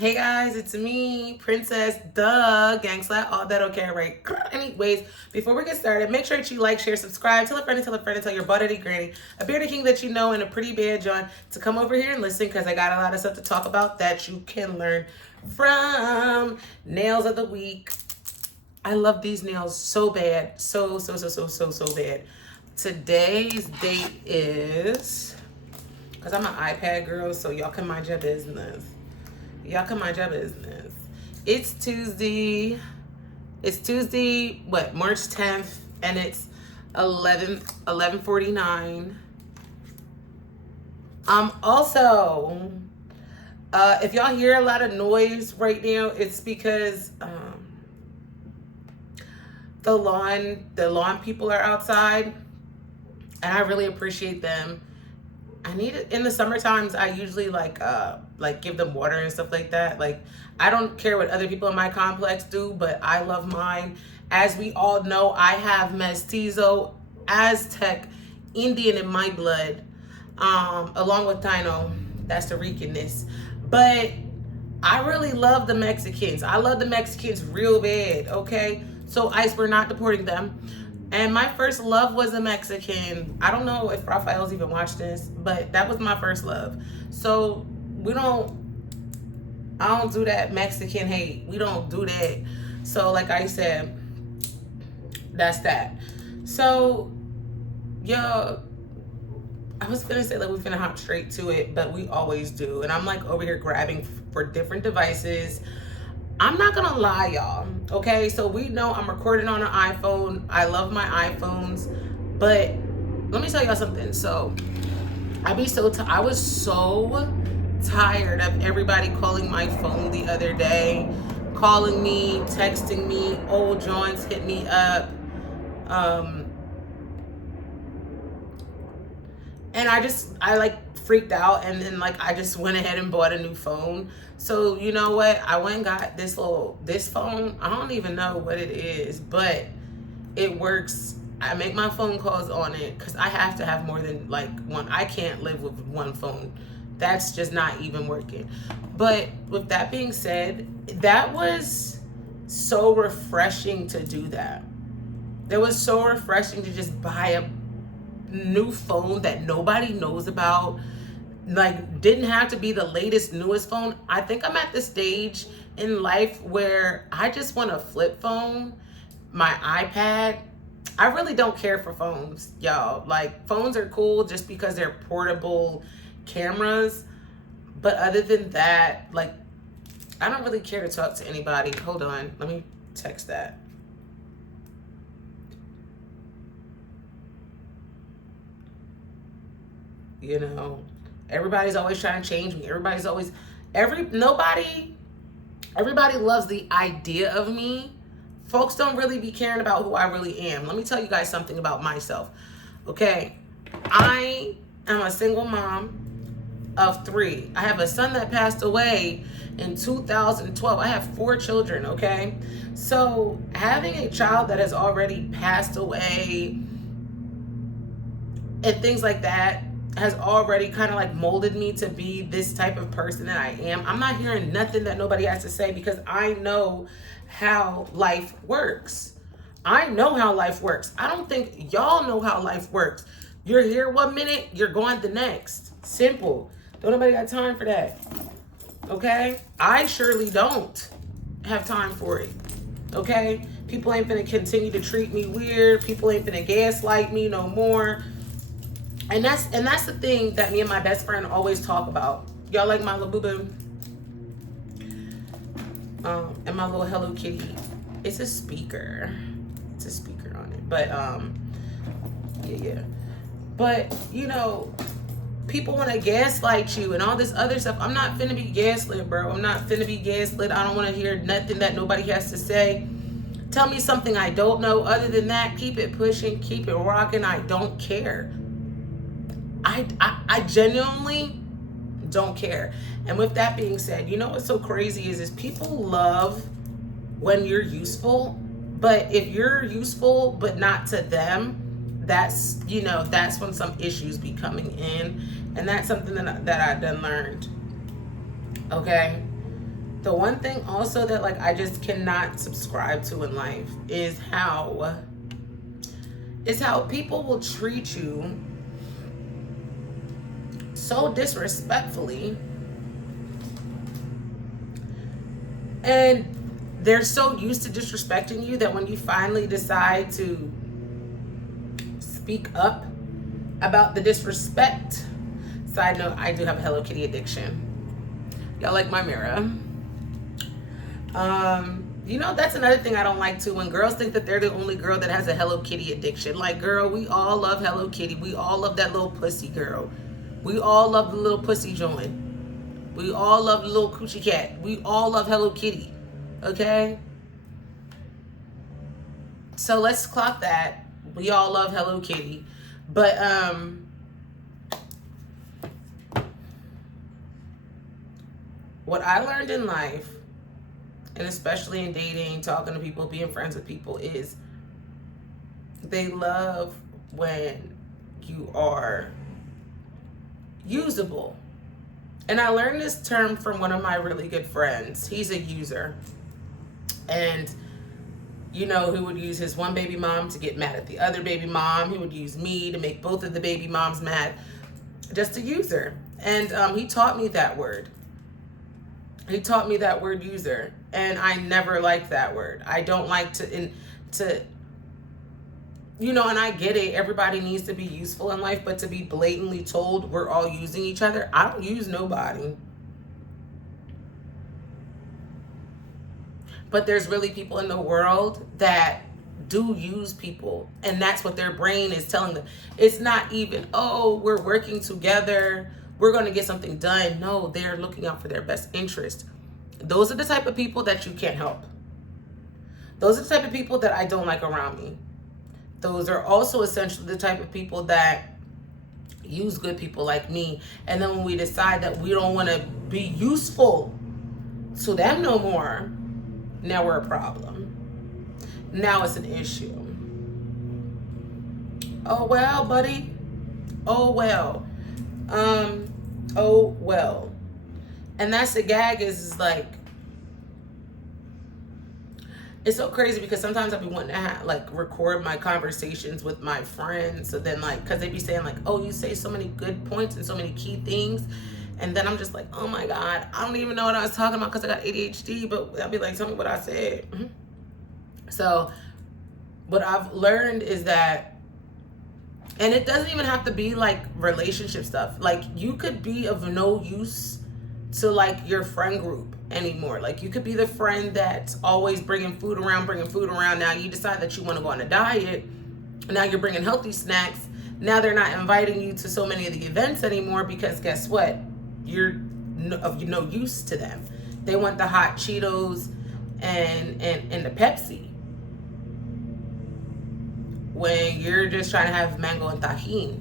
Hey guys, it's me, Princess, the Gangslat, all that okay, right? Anyways, before we get started, make sure that you like, share, subscribe, tell a friend, and tell your butt granny, a bearded king that you know, and a pretty bad John to come over here and listen because I got a lot of stuff to talk about that you can learn from. Nails of the week. I love these nails so bad. So bad. Today's date is, because I'm an iPad girl, so y'all can mind your business. Y'all can mind your business. It's Tuesday. What, March 10th, and it's 11:49. Also, if y'all hear a lot of noise right now, it's because the lawn people are outside, and I really appreciate them. I need it in the summer times. I usually like give them water and stuff like that. Like, I don't care what other people in my complex do, but I love mine. As we all know, I have Mestizo, Aztec, Indian in my blood, along with Taino. That's the Ricanness. But I really love the Mexicans. I love the Mexicans real bad, okay? So ICE, we're not deporting them. And my first love was a Mexican. I don't know if Rafael's even watched this, but that was my first love. So I don't do that Mexican hate. We don't do that. So like I said, that's that. So, yo, I was gonna say that we're gonna hop straight to it, but we always do. And I'm like over here grabbing for different devices. I'm not gonna lie, y'all. Okay, so we know I'm recording on an iPhone. I love my iPhones, but let me tell y'all something. So I was so tired of everybody calling my phone the other day, calling me, texting me. Old Johns hit me up, and I like freaked out, and then like I just went ahead and bought a new phone. So you know what? I went and got this phone. I don't even know what it is, but it works. I make my phone calls on it because I have to have more than like one. I can't live with one phone. That's just not even working. But with that being said, that was so refreshing to do that. It was so refreshing to just buy a new phone that nobody knows about. Like, didn't have to be the latest, newest phone. I think I'm at the stage in life where I just want a flip phone, my iPad. I really don't care for phones, y'all. Like, phones are cool just because they're portable cameras. But other than that, like, I don't really care to talk to anybody. Hold on, let me text that. You know, everybody's always trying to change me. Everybody loves the idea of me. Folks don't really be caring about who I really am. Let me tell you guys something about myself. Okay, I am a single mom of 3. I have a son that passed away in 2012. I have 4 children, okay? So having a child that has already passed away and things like that has already kind of like molded me to be this type of person that I am. I'm not hearing nothing that nobody has to say because I know how life works. I know how life works. I don't think y'all know how life works. You're here one minute, you're gone the next. Simple. Don't nobody got time for that. Okay? I surely don't have time for it. Okay? People ain't gonna continue to treat me weird. People ain't gonna gaslight me no more. And that's the thing that me and my best friend always talk about. Y'all like my little boo-boo? And my little Hello Kitty. It's a speaker. It's a speaker on it. But yeah. But you know, people want to gaslight you and all this other stuff. I'm not finna be gaslit, bro. I'm not finna be gaslit. I don't want to hear nothing that nobody has to say. Tell me something I don't know. Other than that, keep it pushing, keep it rocking. I don't care. I genuinely don't care. And with that being said, you know what's so crazy is people love when you're useful, but if you're useful but not to them, that's when some issues be coming in, and that's something that I done learned. Okay, The one thing also that like I just cannot subscribe to in life is how people will treat you so disrespectfully, and they're so used to disrespecting you that when you finally decide to speak up about the disrespect. Side note, I do have a Hello Kitty addiction. Y'all like my mirror. You know, that's another thing I don't like too, when girls think that they're the only girl that has a Hello Kitty addiction. Like, girl, we all love Hello Kitty. We all love that little pussy girl. We all love the little pussy joint. We all love the little coochie cat. We all love Hello Kitty. Okay? So let's clock that. We all love Hello Kitty. But, what I learned in life, and especially in dating, talking to people, being friends with people, is they love when you are usable. And I learned this term from one of my really good friends. He's a user. And, you know, he would use his one baby mom to get mad at the other baby mom. He would use me to make both of the baby moms mad. Just a user. And he taught me that word. He taught me that word, user. And I never liked that word. I don't like to you know, and I get it. Everybody needs to be useful in life, but to be blatantly told we're all using each other, I don't use nobody. But there's really people in the world that do use people, and that's what their brain is telling them. It's not even, oh, we're working together, we're going to get something done. No, they're looking out for their best interest. Those are the type of people that you can't help. Those are the type of people that I don't like around me. Those are also essentially the type of people that use good people like me. And then when we decide that we don't want to be useful to them no more, now we're a problem. Now it's an issue. Oh, well, buddy. Oh, well. Oh, well. And that's the gag, is like, it's so crazy because sometimes I'll be wanting to record my conversations with my friends. So then because they be saying oh, you say so many good points and so many key things. And then I'm just like, oh my God, I don't even know what I was talking about because I got ADHD. But I'll be like, tell me what I said. So what I've learned is that, and it doesn't even have to be relationship stuff. You could be of no use to your friend group anymore. You could be the friend that's always bringing food around. Now you decide that you want to go on a diet. Now you're bringing healthy snacks. Now they're not inviting you to so many of the events anymore because guess what? You're of no use to them. They want the hot Cheetos and the Pepsi, when you're just trying to have mango and tajin.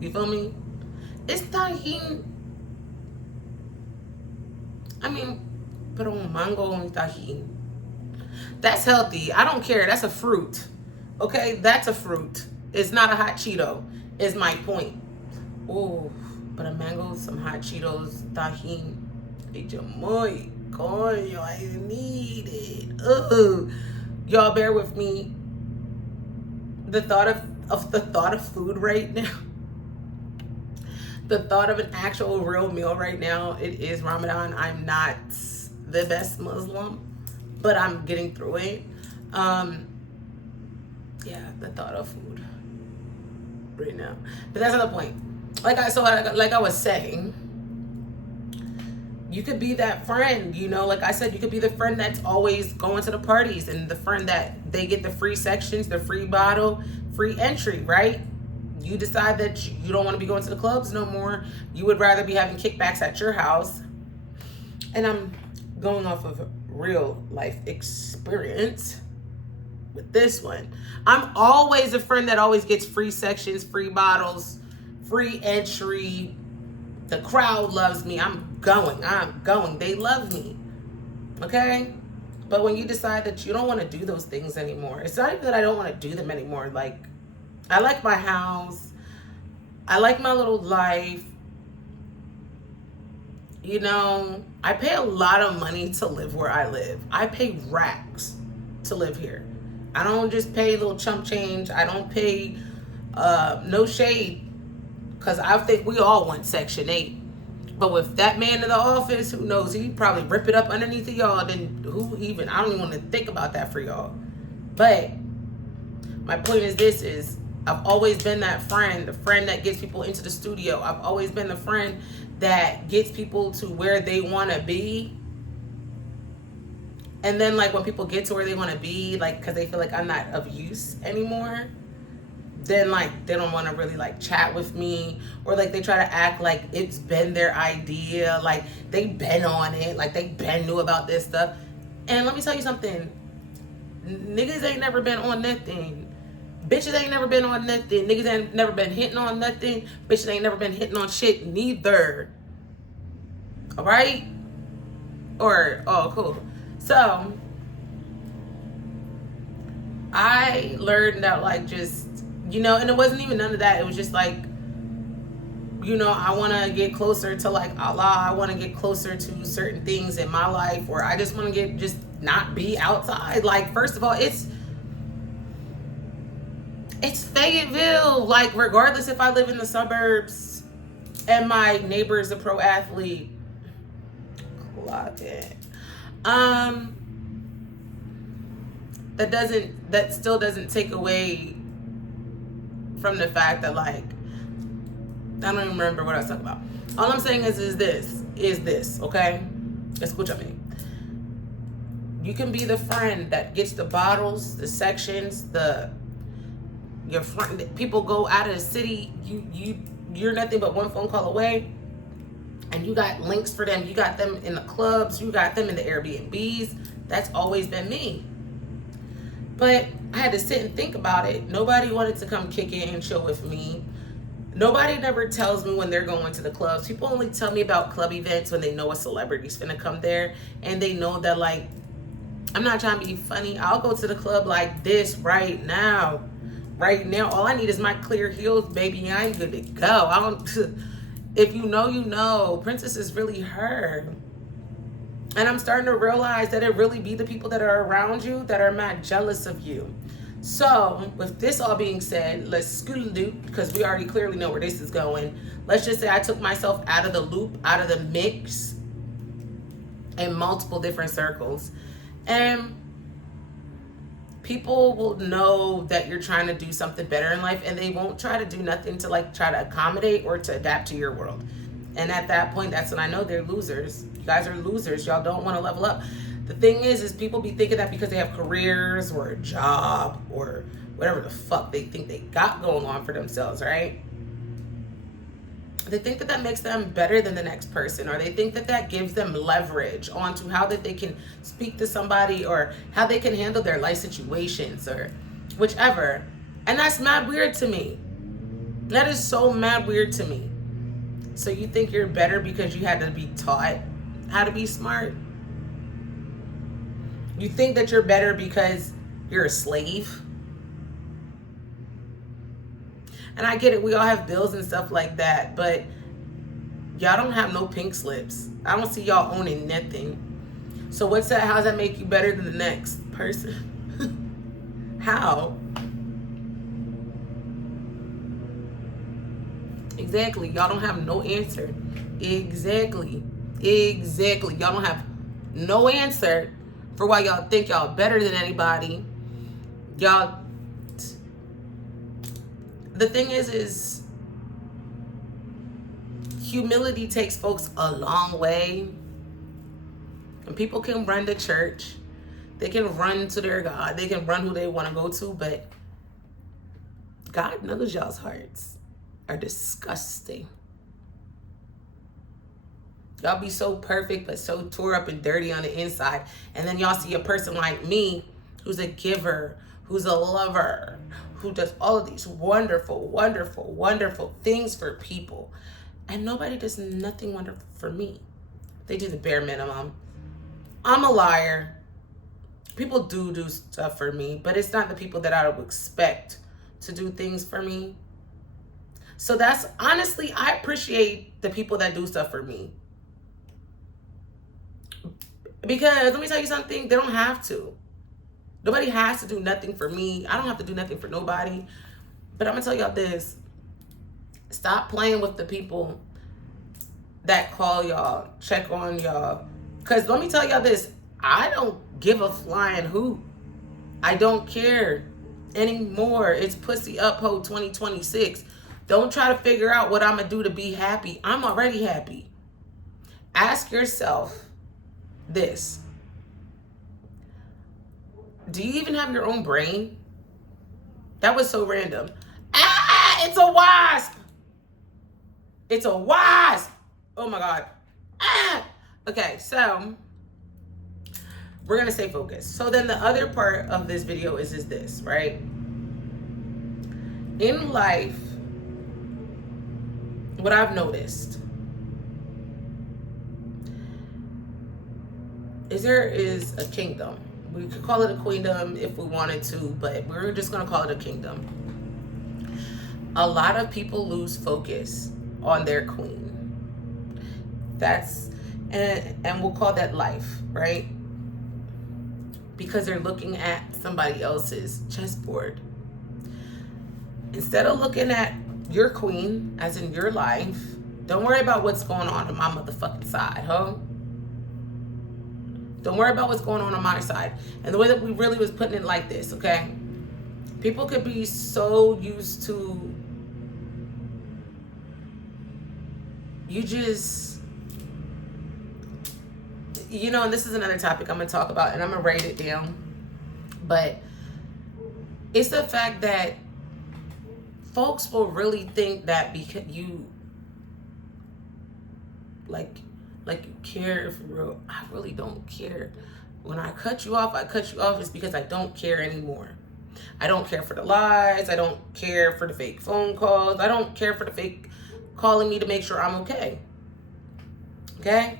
You feel me? It's tajin. I mean, put on mango and tajin. That's healthy. I don't care. That's a fruit. Okay? That's a fruit. It's not a hot Cheeto, is my point. Oh, but a mango, some hot Cheetos, tajin. Muy coño, I need it. Ugh. Y'all bear with me. The thought of food right now. The thought of an actual real meal right now. It is Ramadan. I'm not the best Muslim, but I'm getting through it. Yeah, the thought of food right now. But that's not the point. Like I was saying, you could be that friend, like I said, you could be the friend that's always going to the parties, and the friend that they get the free sections, the free bottle, free entry, right? You decide that you don't want to be going to the clubs no more. You would rather be having kickbacks at your house. And I'm going off of real life experience with this one. I'm always a friend that always gets free sections, free bottles, free entry. The crowd loves me. I'm going. They love me. Okay? But when you decide that you don't want to do those things anymore, it's not even that I don't want to do them anymore. I like my house. I like my little life. You know, I pay a lot of money to live where I live. I pay racks to live here. I don't just pay little chump change. I don't pay no shade, because I think we all want Section 8. But with that man in the office, who knows, he'd probably rip it up underneath of y'all. Then who even, I don't even want to think about that for y'all. But my point is this is, I've always been that friend, the friend that gets people into the studio. I've always been the friend that gets people to where they want to be. And then like when people get to where they want to be, like because they feel like I'm not of use anymore, then like they don't want to really like chat with me, or like they try to act like it's been their idea, like they been on it, like they been knew about this stuff. And let me tell you something, niggas ain't never been on nothing. Bitches ain't never been on nothing. Niggas ain't never been hitting on nothing. Bitches ain't never been hitting on shit neither. All right? Or, oh, cool. So, I learned that, like, just, you know, and it wasn't even none of that. It was just like, you know, I want to get closer to, like, Allah. I want to get closer to certain things in my life, or I just want to get, just not be outside. Like, first of all, it's Fayetteville. Like, regardless if I live in the suburbs and my neighbor is a pro athlete, clock it. That still doesn't take away from the fact that, like, I don't even remember what I was talking about. All I'm saying is this, okay? Escucha me. You can be the friend that gets the bottles, the sections, your friend. People go out of the city. You're nothing but one phone call away, and you got links for them. You got them in the clubs. You got them in the Airbnbs. That's always been me. But I had to sit and think about it. Nobody wanted to come kick it and chill with me. Nobody never tells me when they're going to the clubs. People only tell me about club events when they know a celebrity's finna come there, and they know that, like, I'm not trying to be funny. I'll go to the club like this right now. Right now, all I need is my clear heels, baby. I'm good to go. If you know, you know. Princess is really her. And I'm starting to realize that it really be the people that are around you that are mad jealous of you. So, with this all being said, let's scoot do, because we already clearly know where this is going. Let's just say I took myself out of the loop, out of the mix, in multiple different circles. And people will know that you're trying to do something better in life, and they won't try to do nothing to, like, try to accommodate or to adapt to your world. And at that point, that's when I know they're losers. You guys are losers. Y'all don't want to level up. The thing is people be thinking that because they have careers or a job or whatever the fuck they think they got going on for themselves, right? They think that makes them better than the next person, or they think that gives them leverage onto how that they can speak to somebody, or how they can handle their life situations, or whichever. And that's mad weird to me. That is so mad weird to me. So you think you're better because you had to be taught how to be smart? You think that you're better because you're a slave? And I get it, we all have bills and stuff like that, but y'all don't have no pink slips. I don't see y'all owning nothing. So what's that? How does that make you better than the next person? How? Exactly. Y'all don't have no answer. Exactly. Y'all don't have no answer for why y'all think y'all better than anybody. Y'all, the thing is humility takes folks a long way. And people can run to church. They can run to their God. They can run who they want to go to, but God knows y'all's hearts are disgusting. Y'all be so perfect, but so tore up and dirty on the inside. And then y'all see a person like me, who's a giver, who's a lover, who does all of these wonderful, wonderful, wonderful things for people. And nobody does nothing wonderful for me. They do the bare minimum. I'm a liar. People do stuff for me, but it's not the people that I would expect to do things for me. So that's, honestly, I appreciate the people that do stuff for me. Because let me tell you something, they don't have to. Nobody has to do nothing for me. I don't have to do nothing for nobody. But I'm going to tell y'all this. Stop playing with the people that call y'all, check on y'all. Because let me tell y'all this. I don't give a flying hoot. I don't care anymore. It's pussy up ho 2026. Don't try to figure out what I'm going to do to be happy. I'm already happy. Ask yourself this. Do you even have your own brain? That was so random. Ah, it's a wasp. It's a wasp. Oh my God. Ah. Okay, so we're going to stay focused. So then the other part of this video is this, right? In life, what I've noticed is there is a kingdom. We could call it a queendom if we wanted to, but we're just going to call it a kingdom. A lot of people lose focus on their queen. That's, and we'll call that life, right? Because they're looking at somebody else's chessboard. Instead of looking at your queen, as in your life, don't worry about what's going on my motherfucking side, huh? Don't worry about what's going on my side. And the way that we really was putting it like this, okay? People could be so used to you just, you know, and this is another topic I'm going to talk about, and I'm going to write it down. But it's the fact that folks will really think that because you, like you care for real. I really don't care. When I cut you off, it's because I don't care anymore. I don't care for the lies. I don't care for the fake phone calls. I don't care for the fake calling me to make sure I'm okay. Okay?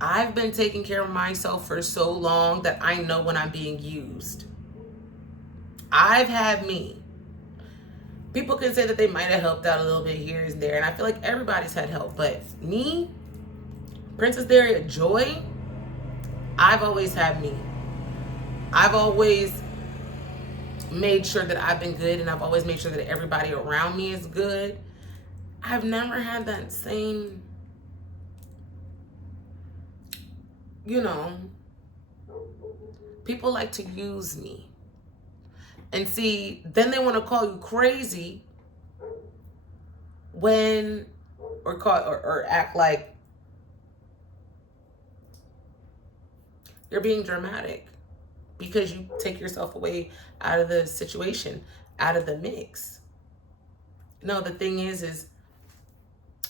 I've been taking care of myself for so long that I know when I'm being used. I've had me. People can say that they might have helped out a little bit here and there, and I feel like everybody's had help, but me, Princess Daria Joy, I've always had me. I've always made sure that I've been good, and I've always made sure that everybody around me is good. I've never had that same, you know, people like to use me. And see, then they want to call you crazy when, or act like you're being dramatic because you take yourself away out of the situation, out of the mix. No, the thing is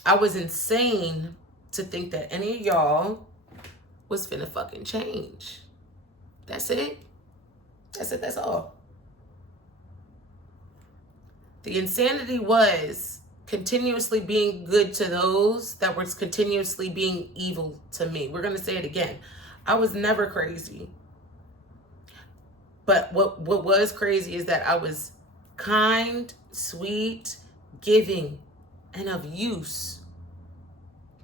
I was insane to think that any of y'all was finna fucking change. That's it. That's it. That's all. The insanity was continuously being good to those that were continuously being evil to me. We're going to say it again. I was never crazy. But what was crazy is that I was kind, sweet, giving, and of use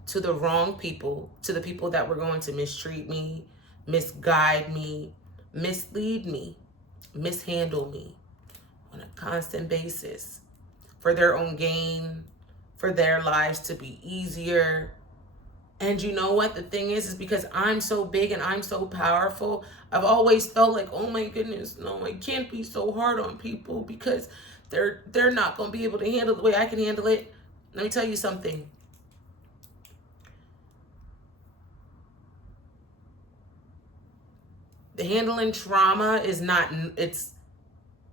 to the wrong people, to the people that were going to mistreat me, misguide me, mislead me, mishandle me on a constant basis for their own gain, for their lives to be easier. And you know what the thing is because I'm so big and I'm so powerful, I've always felt like, oh my goodness, no, I can't be so hard on people because they're not going to be able to handle the way I can handle it. Let me tell you something. The handling trauma is not, it's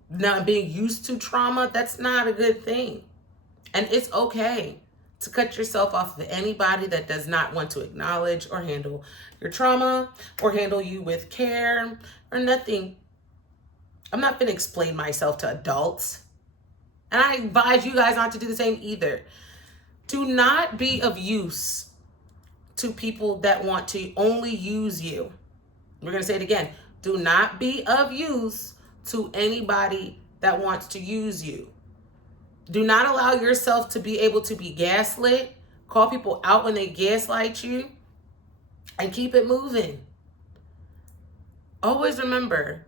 not being used to trauma. That's not a good thing. And it's okay to cut yourself off of anybody that does not want to acknowledge or handle your trauma or handle you with care or nothing. I'm not going to explain myself to adults. And I advise you guys not to do the same either. Do not be of use to people that want to only use you. We're going to say it again. Do not be of use to anybody that wants to use you. Do not allow yourself to be able to be gaslit. Call people out when they gaslight you. And keep it moving. Always remember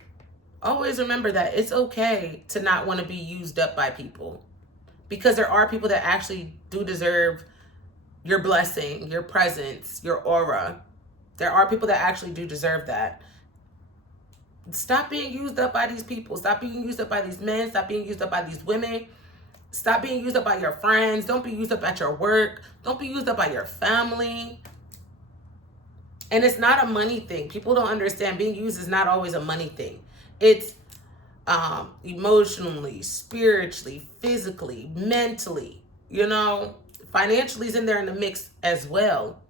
that it's okay to not want to be used up by people, because there are people that actually do deserve your blessing, your presence, your aura. There are people that actually do deserve that. Stop being used up by these people. Stop being used up by these men. Stop being used up by these women. Stop being used up by your friends. Don't be used up at your work. Don't be used up by your family. And it's not a money thing. People don't understand being used is not always a money thing. It's emotionally, spiritually, physically, mentally, financially is in there in the mix as well.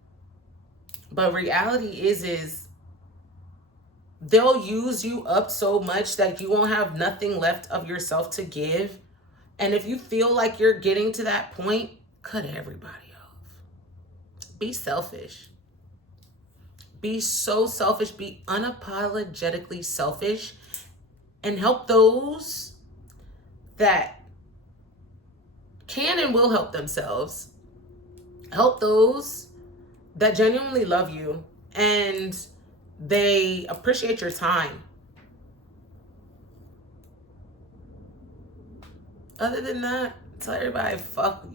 But reality is they'll use you up so much that you won't have nothing left of yourself to give. And if you feel like you're getting to that point, cut everybody off. Be selfish. Be so selfish. Be unapologetically selfish. And help those that can and will help themselves. Help those that genuinely love you and they appreciate your time. Other than that, tell everybody, fuck you.